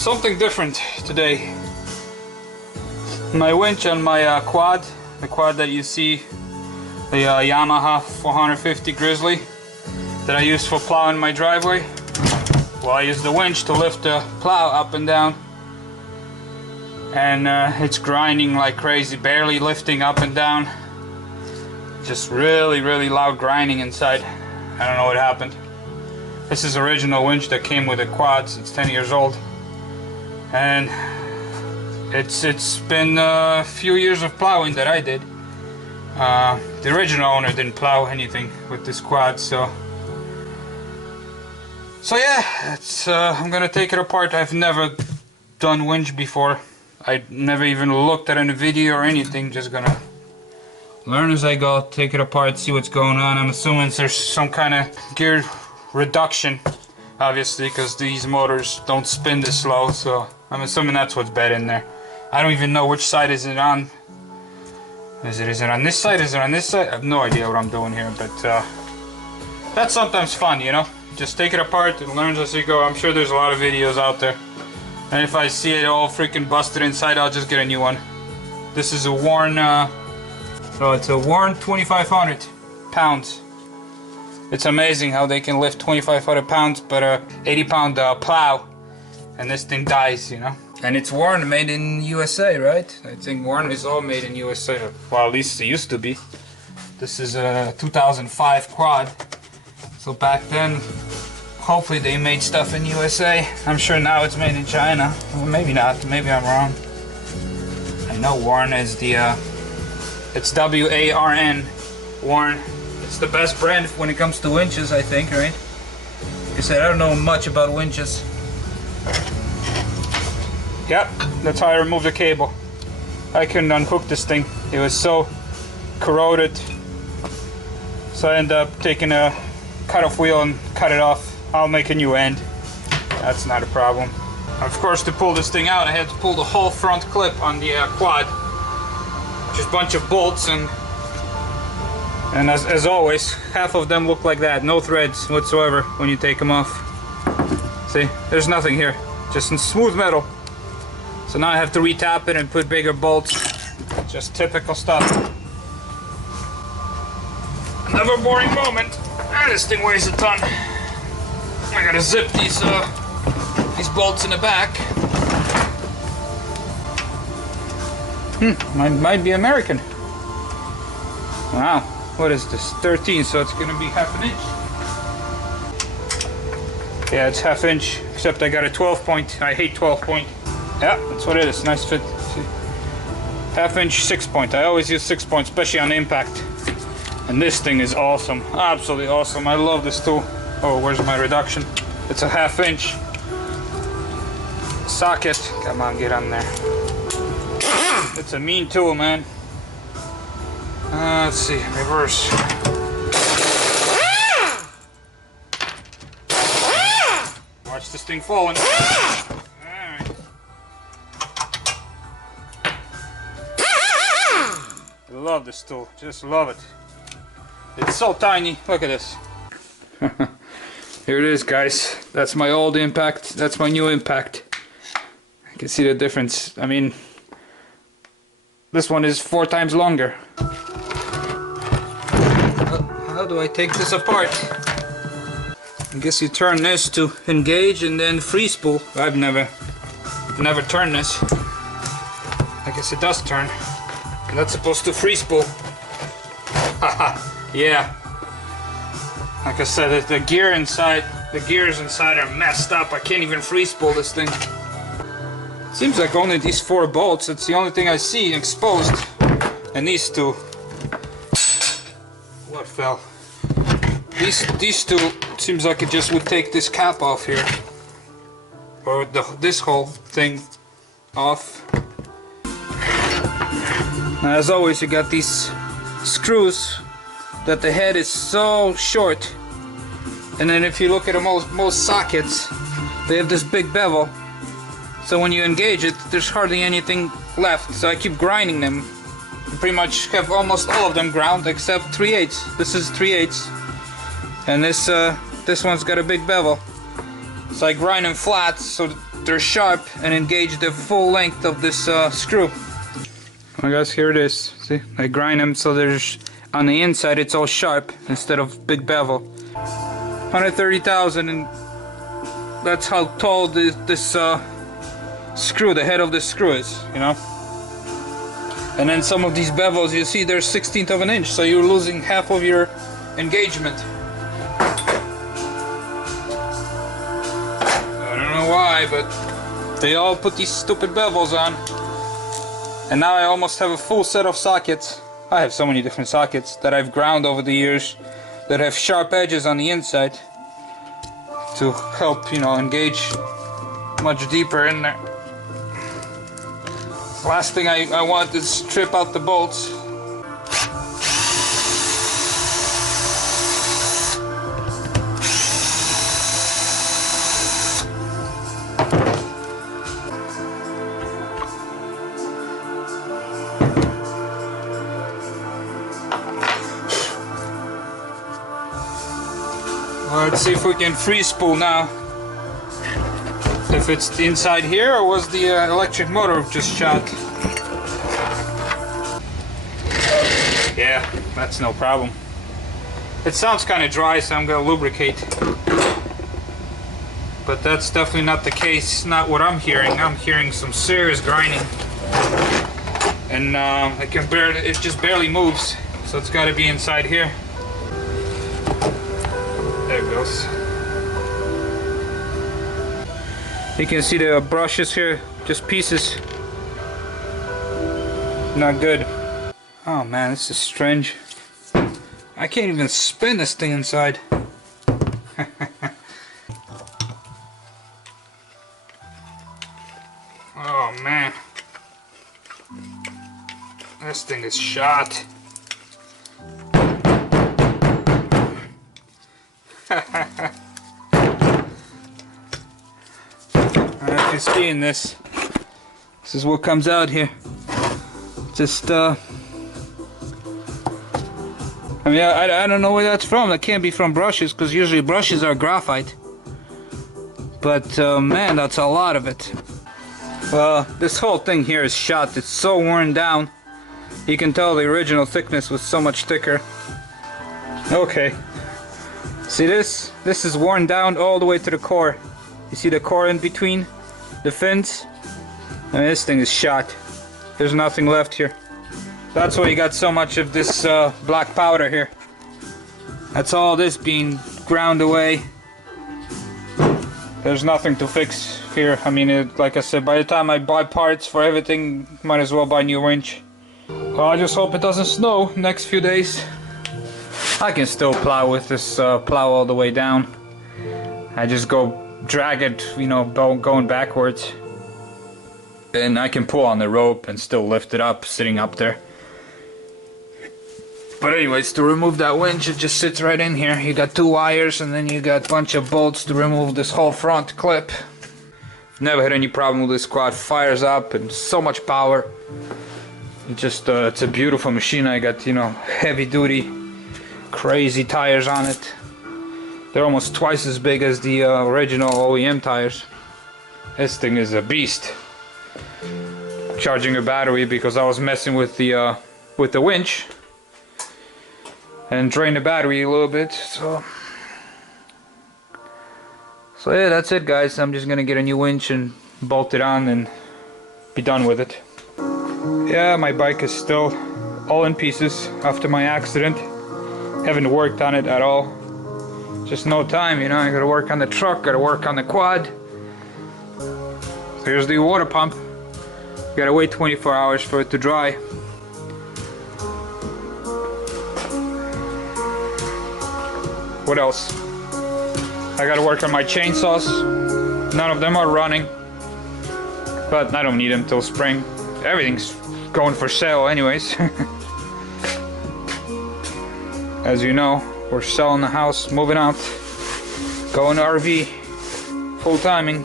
Something different today. My winch on my quad, the quad that you see, the Yamaha 450 Grizzly that I use for plowing my driveway. Well, I use the winch to lift the plow up and down, and it's grinding like crazy, barely lifting up and down. Just really loud grinding inside. I don't know what happened. This is original winch that came with the quads. It's 10 years old, and it's been a few years of plowing that I did. The original owner didn't plow anything with this quad, so yeah, it's I'm gonna take it apart. I've never done winch before. I never even looked at any video or anything. Just gonna learn as I go, take it apart, see what's going on. I'm assuming there's some kind of gear reduction, obviously, because these motors don't spin this slow, so I'm assuming that's what's bad in there. I don't even know which side is it on. Is it on this side? Is it on this side? I have no idea what I'm doing here, but that's sometimes fun, you know? Just take it apart and learn as you go. I'm sure there's a lot of videos out there. And if I see it all freaking busted inside, I'll just get a new one. This is a worn, so it's a worn 2,500 pounds. It's amazing how they can lift 2,500 pounds, but a 80-pound plow, and this thing dies, you know? And it's worn, made in USA, right? I think worn is all made in USA. Well, at least it used to be. This is a 2005 quad. So back then, hopefully they made stuff in USA. I'm sure now it's made in China. Well, maybe not, maybe I'm wrong. I know Warn is the, it's W-A-R-N, Warn. It's the best brand when it comes to winches, I think, right? Like I said, I don't know much about winches. Yep, that's how I removed the cable. I couldn't unhook this thing. It was so corroded. So I ended up taking a cut-off wheel and cut it off. I'll make a new end. That's not a problem. Of course, to pull this thing out, I had to pull the whole front clip on the quad. Just a bunch of bolts, and as always, half of them look like that. No threads whatsoever when you take them off. See, there's nothing here. Just in smooth metal. So now I have to retap it and put bigger bolts. Just typical stuff. Another boring moment. Ah, this thing weighs a ton. I gotta zip these bolts in the back. Might be American. Wow, what is this? 13, so it's gonna be ½ inch. Yeah, it's ½ inch, except I got a 12 point. I hate 12 point. Yeah, that's what it is. Nice fit. See? ½ inch 6 point. I always use 6 point, especially on impact. And this thing is awesome. Absolutely awesome. I love this tool. Oh, where's my reduction? It's a ½ inch socket. Come on, get on there. It's a mean tool, man. Let's see, reverse. Watch this thing falling. I love this tool, just love it. It's so tiny, look at this. Here it is, guys. That's my old impact, that's my new impact. You can see the difference. I mean, this one is 4 times longer. How do I take this apart? I guess you turn this to engage and then free spool. I've never turned this. I guess it does turn. And that's supposed to free spool. Haha, yeah. Like I said, the gears inside are messed up. I can't even free spool this thing. Seems like only these 4 bolts. It's the only thing I see exposed. And these 2. What fell? These 2. It seems like it just would take this cap off here, or this whole thing off. Now, as always, you got these screws that the head is so short, and then if you look at most sockets, they have this big bevel, so when you engage it, there's hardly anything left. So I keep grinding them. I pretty much have almost all of them ground except 3/8. This is 3/8, and this one's got a big bevel, so I grind them flat so they're sharp and engage the full length of this screw. I guess here it is. See, I grind them so there's on the inside it's all sharp instead of big bevel. 130,000, and that's how tall this screw, the head of the screw is, you know. And then some of these bevels, you see, they're 1/16 of an inch, so you're losing half of your engagement. I don't know why, but they all put these stupid bevels on. And now I almost have a full set of sockets. I have so many different sockets that I've ground over the years that have sharp edges on the inside to help, you know, engage much deeper in there. Last thing I want is strip out the bolts. Let's see if we can free spool now. If it's inside here or was the electric motor just shot. Yeah, that's no problem. It sounds kind of dry, so I'm going to lubricate. But that's definitely not the case, not what I'm hearing. I'm hearing some serious grinding. And it just barely moves, so it's got to be inside here. There it goes. You can see the brushes here, just pieces. Not good. Oh man, this is strange. I can't even spin this thing inside. Oh man. This thing is shot. If you're seeing this, this is what comes out here. Just I mean, I don't know where that's from. That can't be from brushes, because usually brushes are graphite. But man, that's a lot of it. Well, this whole thing here is shot. It's so worn down. You can tell the original thickness was so much thicker. Okay. See this? This is worn down all the way to the core. You see the core in between the fins? I mean, this thing is shot. There's nothing left here. That's why you got so much of this black powder here. That's all this being ground away. There's nothing to fix here. I mean, like I said, by the time I buy parts for everything, might as well buy a new winch. Well, I just hope it doesn't snow next few days. I can still plow with this plow all the way down. I just go drag it, you know, going backwards. And I can pull on the rope and still lift it up, sitting up there. But anyways, to remove that winch, it just sits right in here. You got 2 wires, and then you got a bunch of bolts to remove this whole front clip. Never had any problem with this quad. Fires up and so much power. It just it's a beautiful machine. I got, you know, heavy duty, crazy tires on it. They're almost twice as big as the original OEM tires. This thing is a beast. Charging a battery because I was messing with the winch and drained the battery a little bit. So yeah, that's it, guys. I'm just gonna get a new winch and bolt it on and be done with it. Yeah, my bike is still all in pieces after my accident. Haven't worked on it at all. Just no time, you know. I gotta work on the truck, gotta work on the quad. So here's the water pump. Gotta wait 24 hours for it to dry. What else? I gotta work on my chainsaws. None of them are running, but I don't need them till spring. Everything's going for sale anyways. As you know, we're selling the house, moving out, going to RV, full timing.